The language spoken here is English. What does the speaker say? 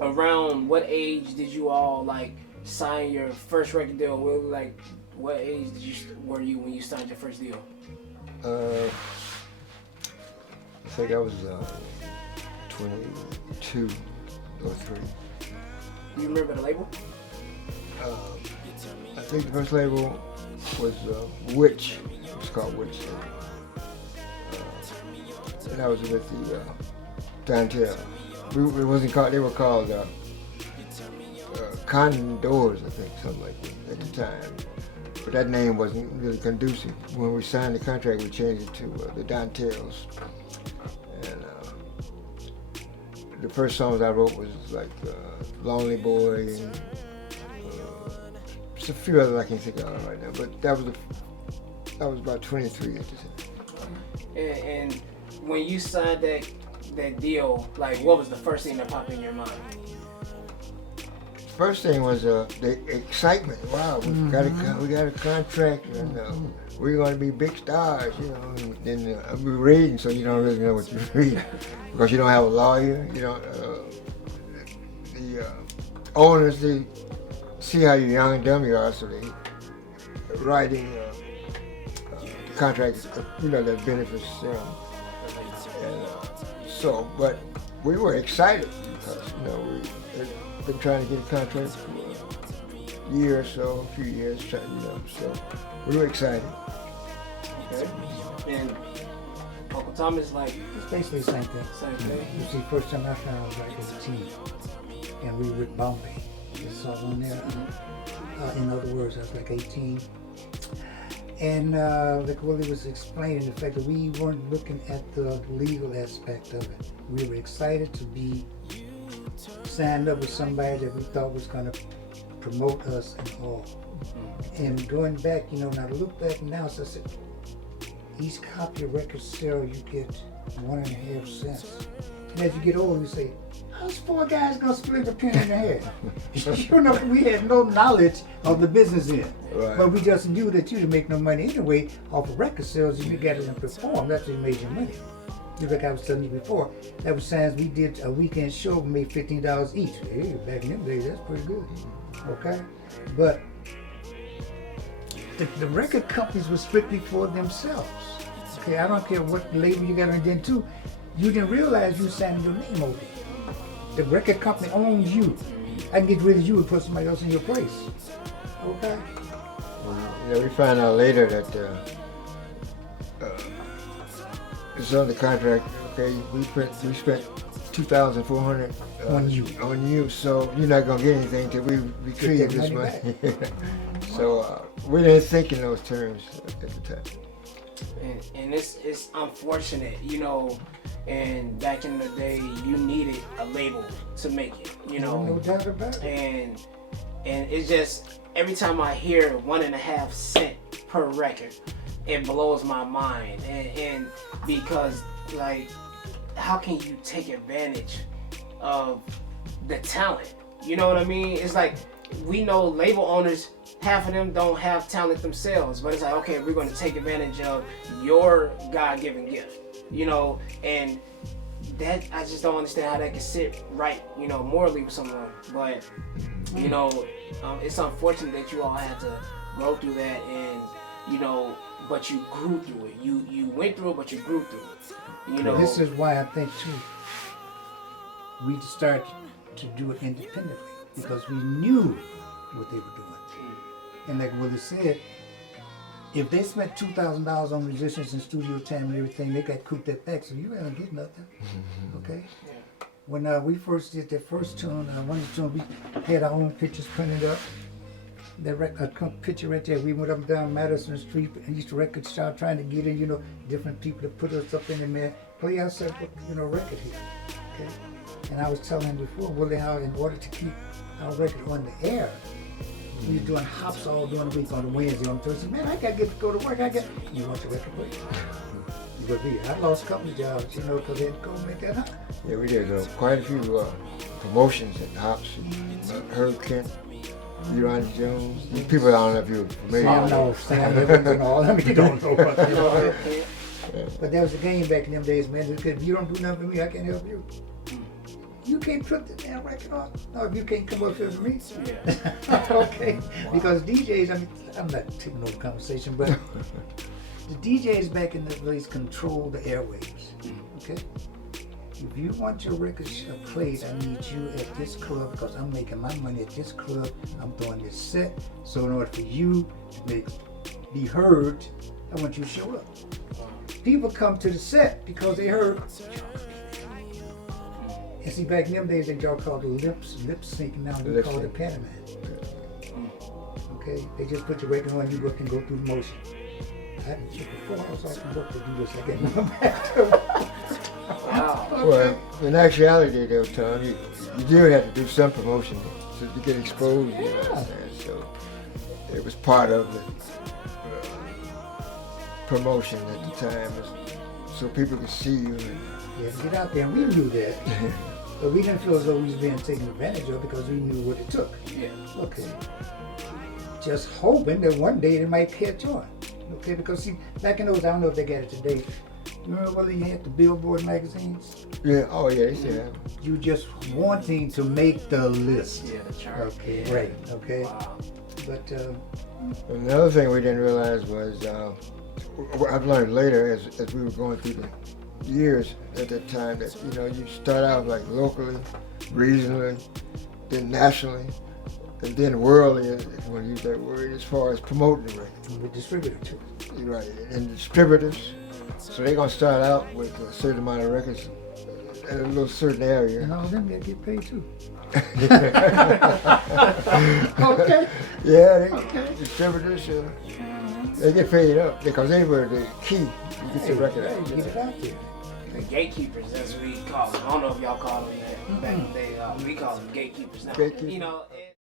around what age did you all like sign your first record deal? Like, what age were you when you signed your first deal? I think I was 22 or 3. You remember the label? I think the first label was Witch. It was called Witch. And I was with the Dantel. It wasn't called. They were called Condors, I think, something like that at the time. But that name wasn't really conducive. When we signed the contract, we changed it to the Dantels. And the first songs I wrote was like Lonely Boy and just a few others I can't think of right now. But I was about 23 at the time. And when you signed that deal, like, what was the first thing that popped in your mind? First thing was the excitement. Wow, we got a contract, and we're going to be big stars, you know. And then we're reading, so you don't really know what you're reading because you don't have a lawyer. You know, the owners, they see how young and dumb you are, so they writing the contract, you know, that benefits them. And so, but we were excited because, you know, we've been trying to get a contract for a year or so, a few years, you know, so we were excited. Okay. And Uncle Thomas, like, It's basically the same thing. same thing. You see, first time I found I was like 18, and we were with Bombay. It's all on there. In other words, I was like 18. And like Willie was explaining, the fact that we weren't looking at the legal aspect of it. We were excited to be signed up with somebody that we thought was going to promote us and all. And going back, you know, now to look back now, so I said, each copy of record sale you get 1.5 cents. And as you get older, you say, how's 4 guys gonna split a penny in half? You know, we had no knowledge of the business end. Right. But we just knew that you didn't make no money anyway off of record sales. You got it and perform, that's what made your money. Just like I was telling you before, that was times we did a weekend show, we made $15 each. Hey, back in them days, that's pretty good. Okay? But the record companies were strictly for themselves. Okay, I don't care what label you got on, then too, you didn't realize you signed your name over it. The record company owns you. I can get rid of you and put somebody else in your place. Okay? Yeah, we found out later that it's on the contract. Okay, we spent $2,400 On you. On you, so you're not gonna get anything till we retrieve this money. So we didn't think in those terms at the time. And it's unfortunate, you know. And back in the day, you needed a label to make it, you know. No doubt about it. And it's just, every time I hear 1.5 cent per record, it blows my mind. And because, like, how can you take advantage of the talent? You know what I mean? It's like, we know label owners, half of them don't have talent themselves, but it's like, okay, we're going to take advantage of your God-given gift, you know. And that, I just don't understand how that can sit right, you know, morally with someone. But, you know, it's unfortunate that you all had to go through that, and, you know, but you grew through it. You went through it, but you grew through it. You know, This is why I think too, we started to do it independently because we knew what they were doing. And like Willie said, if they spent $2,000 on musicians and studio time and everything, they got cooped that back, so you ain't gonna get nothing. Okay? When we first did that first tune, one of the tunes, we had our own pictures printed up. That picture right there, we went up and down Madison Street and used to record shop trying to get in, you know, different people to put us up in there, play our separate, you know, record here. Okay? And I was telling him before, Willie, how in order to keep our record on the air, we was doing hops all during the week on the Wednesday, on Thursday. Man, I gotta get to go to work. You want your record play? You would be. I lost a couple of jobs, you know, because they had to go make that hot. Yeah, we did quite a few promotions at Hops. Herb Kent, Euron Jones. These people, I don't know if you're familiar. I don't know, Sam Evans and all. I mean, you don't know about that. But that was the game back in them days, man. Because if you don't do nothing for me, I can't help you. You can't put the damn record on. No, you can't come up here with me. Yeah. Okay. Because DJs, I mean, I'm not taking no conversation, but the DJs back in the days control the airwaves. Okay? If you want your records played, I need you at this club because I'm making my money at this club. I'm throwing this set. So in order for you to be heard, I want you to show up. People come to the set because they heard. And see, back in them days, they y'all called the lip syncing. Now we call it pantomime. Okay, they just put your record on, you can go through the motion. I haven't checked before. I was off work to do this. I get one back to Wow. Well, in actuality, though, Tom, you do have to do some promotion to get exposed. You know what I'm saying? So it was part of the promotion at the time, so people could see you. Yeah, get out there, and we knew that. But we didn't feel as though we was being taken advantage of because we knew what it took. Yeah. Okay. Just hoping that one day they might catch on. Okay, because see, back in those, I don't know if they got it today. You remember when they had the Billboard magazines? Yeah. Oh yeah. Yeah. You just wanting to make the list. Yeah, the chart. Okay, right. Okay. Wow. But Another thing we didn't realize was what I've learned later as we were going through the years at that time that you start out like locally, regionally, then nationally, and then worldly. If you want to use that word, as far as promoting the record. with distributor too. You're right, and distributors. So they're gonna start out with a certain amount of records in a little certain area. And all of them get paid too. Okay. Yeah, distributors, they get paid up because they were the key to get the record out. Get it out there. The gatekeepers, that's what we call them. I don't know if y'all call them that back in the day. We call them gatekeepers now. Gatekeepers. You know.